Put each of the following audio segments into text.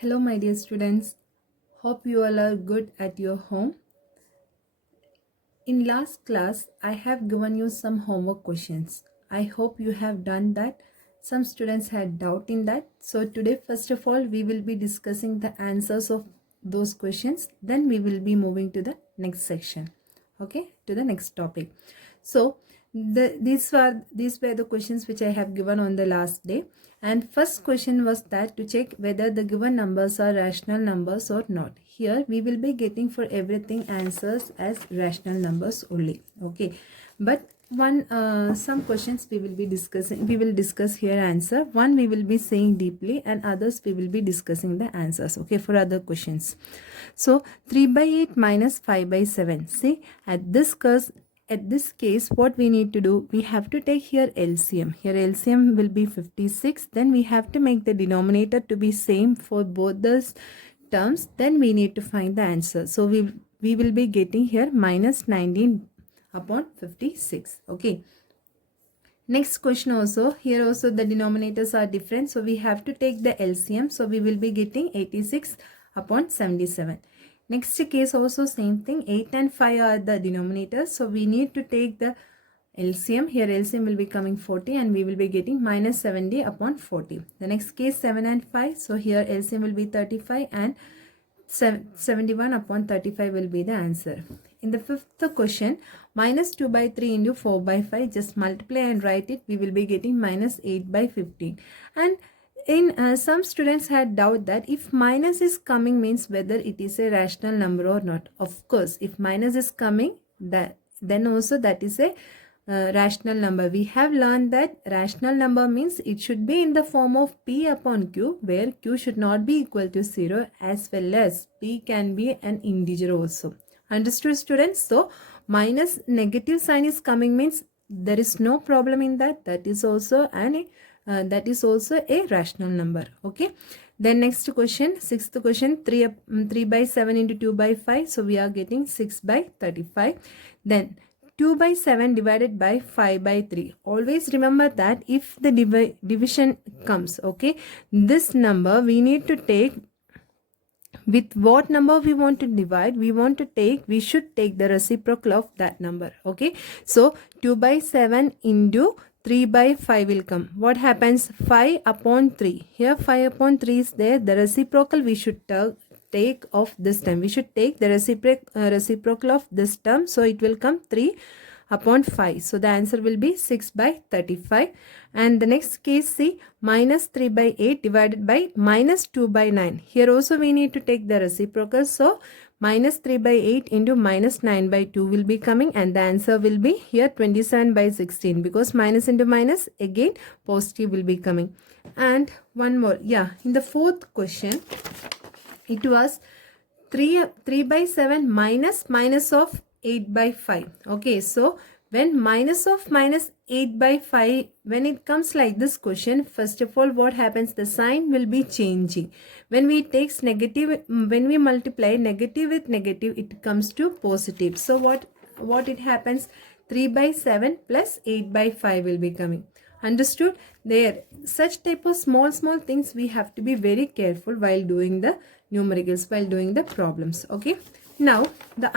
Hello, my dear students. Hope you all are good at your home. In last class, I have given you some homework questions. I hope you have done that. Some students had doubt in that. So today, first of all, we will be discussing the answers of those questions. Then we will be moving to the next section. Okay, to the next topic. So these were the questions which I have given on the last day. And first question was that to check whether the given numbers are rational numbers or not. Here we will be getting for everything answers as rational numbers only. Okay, but some questions we will discuss here answer. One we will be saying deeply and others we will be discussing the answers. Okay, for other questions. So 3 by 8 minus 5 by 7. See, at this case, what we need to do, we have to take here LCM. Here LCM will be 56. Then we have to make the denominator to be same for both those terms. Then we need to find the answer. So we will be getting here minus 19 upon 56. Okay. Next question also, here also the denominators are different. So we have to take the LCM. So we will be getting 86 upon 77. Next case also same thing, 8 and 5 are the denominators. So we need to take the LCM. Here LCM will be coming 40 and we will be getting minus 70 upon 40. The next case 7 and 5. So here LCM will be 35 and 71 upon 35 will be the answer. In the fifth question, minus 2 by 3 into 4 by 5, just multiply and write it. We will be getting minus 8 by 15. And in some students had doubt that if minus is coming means whether it is a rational number or not. Of course, if minus is coming, then also that is a rational number. We have learned that rational number means it should be in the form of P upon Q, where Q should not be equal to 0, as well as P can be an integer also. Understood, students? So minus negative sign is coming means there is no problem in that. That is also a rational number. Okay. Then next question, sixth question, 3 by 7 into 2 by 5. So we are getting 6 by 35. Then 2 by 7 divided by 5 by 3. Always remember that if the division comes, okay, this number we need to take with what number we want to divide. We should take the reciprocal of that number. Okay, so 2 by 7 into 3 by 5 will come. What happens? 5 upon 3. Here 5 upon 3 is there. The reciprocal we should take of this term. We should take the reciprocal of this term. So it will come 3 upon 5. So the answer will be 6 by 35. And the next case, see, minus 3 by 8 divided by minus 2 by 9. Here also we need to take the reciprocal. So minus 3 by 8 into minus 9 by 2 will be coming, and the answer will be here 27 by 16, because minus into minus, again positive will be coming. And one more, yeah, in the fourth question it was 3 by 7 minus of 8 by 5. Okay, so when minus of minus 8 by 5, when it comes like this question, first of all what happens, the sign will be changing. When we takes negative, when we multiply negative with negative, it comes to positive. So what it happens, 3 by 7 plus 8 by 5 will be coming. Understood? There, such type of small things we have to be very careful while doing the numericals, while doing the problems. Okay, now the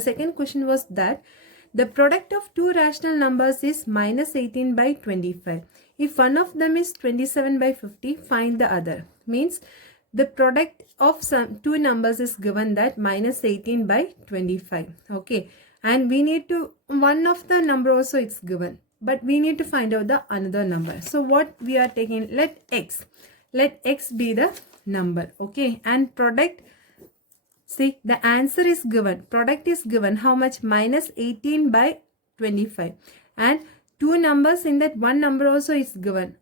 second question was that the product of two rational numbers is minus 18 by 25. If one of them is 27 by 50, find the other. Means the product of some two numbers is given that minus 18 by 25. Okay, and we need to, one of the number also it's given, but we need to find out the another number. So what we are taking, let x be the number. Okay, and product, see, the answer is given, product is given how much, minus 18 by 25, and two numbers in that, one number also is given,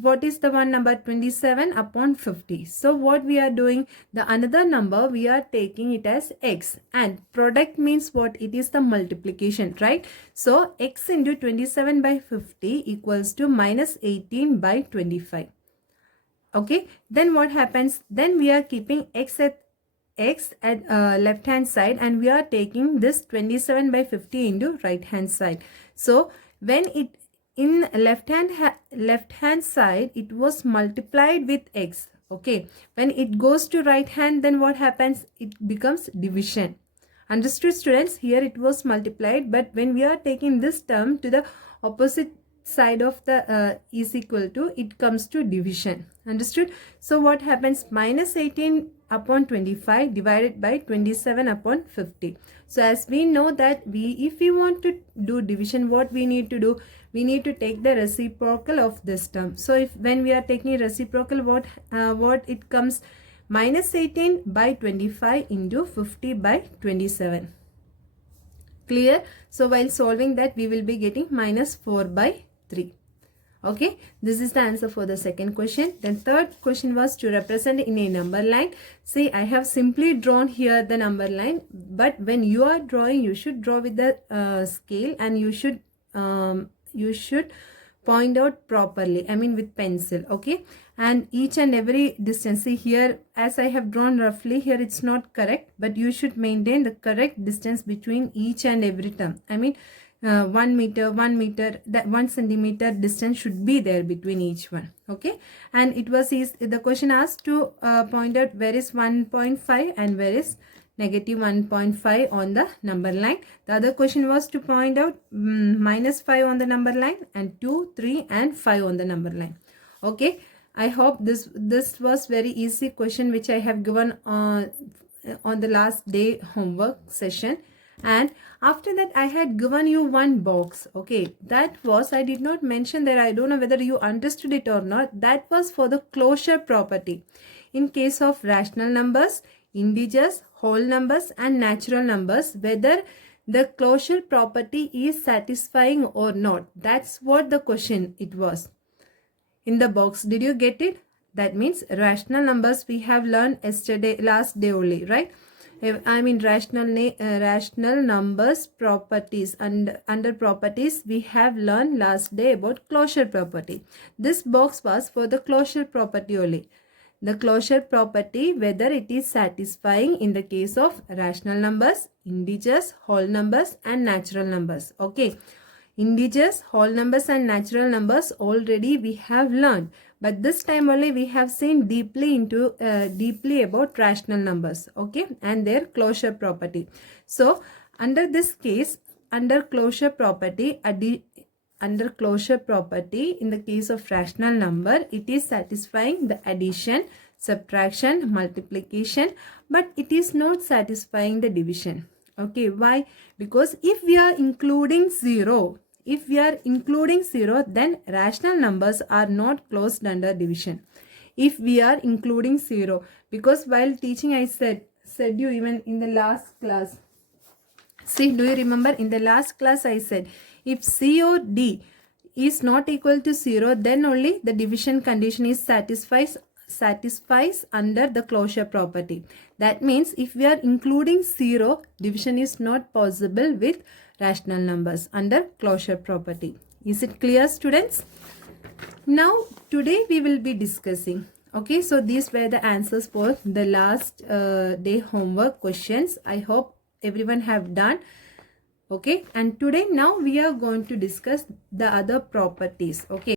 what is the one number, 27 upon 50. So what we are doing, the another number we are taking it as x, and product means what, it is the multiplication, right? So x into 27 by 50 equals to minus 18 by 25. Okay, then what happens, then we are keeping x at left hand side, and we are taking this 27 by 50 into right hand side. So when it in left hand side it was multiplied with x, Okay, when it goes to right hand, then what happens? It becomes division. Understood, students? Here it was multiplied, but when we are taking this term to the opposite side of the is equal to, it comes to division. Understood? So what happens? Minus 18 upon 25 divided by 27 upon 50. So as we know that if we want to do division, what we need to do? We need to take the reciprocal of this term. So if when we are taking reciprocal, what it comes? Minus 18 by 25 into 50 by 27. Clear? So while solving that, we will be getting minus 4 by 3. Okay, this is the answer for the second question. Then third question was to represent in a number line. See, I have simply drawn here the number line, but when you are drawing, you should draw with the scale, and you should point out properly, I mean with pencil. Okay, and each and every distance, see here as I have drawn roughly here, it's not correct, but you should maintain the correct distance between each and every term. I mean 1 meter, that 1 centimeter distance should be there between each one. Okay, and it was the question asked to point out where is 1.5 and where is negative 1.5 on the number line. The other question was to point out minus 5 on the number line and 2, 3 and 5 on the number line. Okay, I hope this was very easy question which I have given on the last day homework session. And after that, I had given you one box. Okay, that was, I did not mention that, I don't know whether you understood it or not. That was for the closure property. In case of rational numbers, integers, whole numbers and natural numbers, whether the closure property is satisfying or not. That's what the question it was in the box. Did you get it? That means rational numbers we have learned last day only, right? I mean rational numbers properties, and under properties we have learned last day about closure property. This box was for the closure property only. The closure property, whether it is satisfying in the case of rational numbers, integers, whole numbers and natural numbers. Okay, integers, whole numbers and natural numbers already we have learned, but this time only we have seen deeply about rational numbers. Okay, and their closure property. So under this case, under closure property, in the case of rational number, it is satisfying the addition, subtraction, multiplication, but it is not satisfying the division. Okay, why? Because if we are including 0, then rational numbers are not closed under division. If we are including 0, because while teaching I said you even in the last class. See, do you remember in the last class I said if C or D is not equal to 0, then only the division condition is satisfies under the closure property. That means if we are including 0, division is not possible with rational numbers under closure property. Is it clear, students? Now today we will be discussing. Okay, so these were the answers for the last day homework questions. I hope everyone have done. Okay, and today now we are going to discuss the other properties. Okay.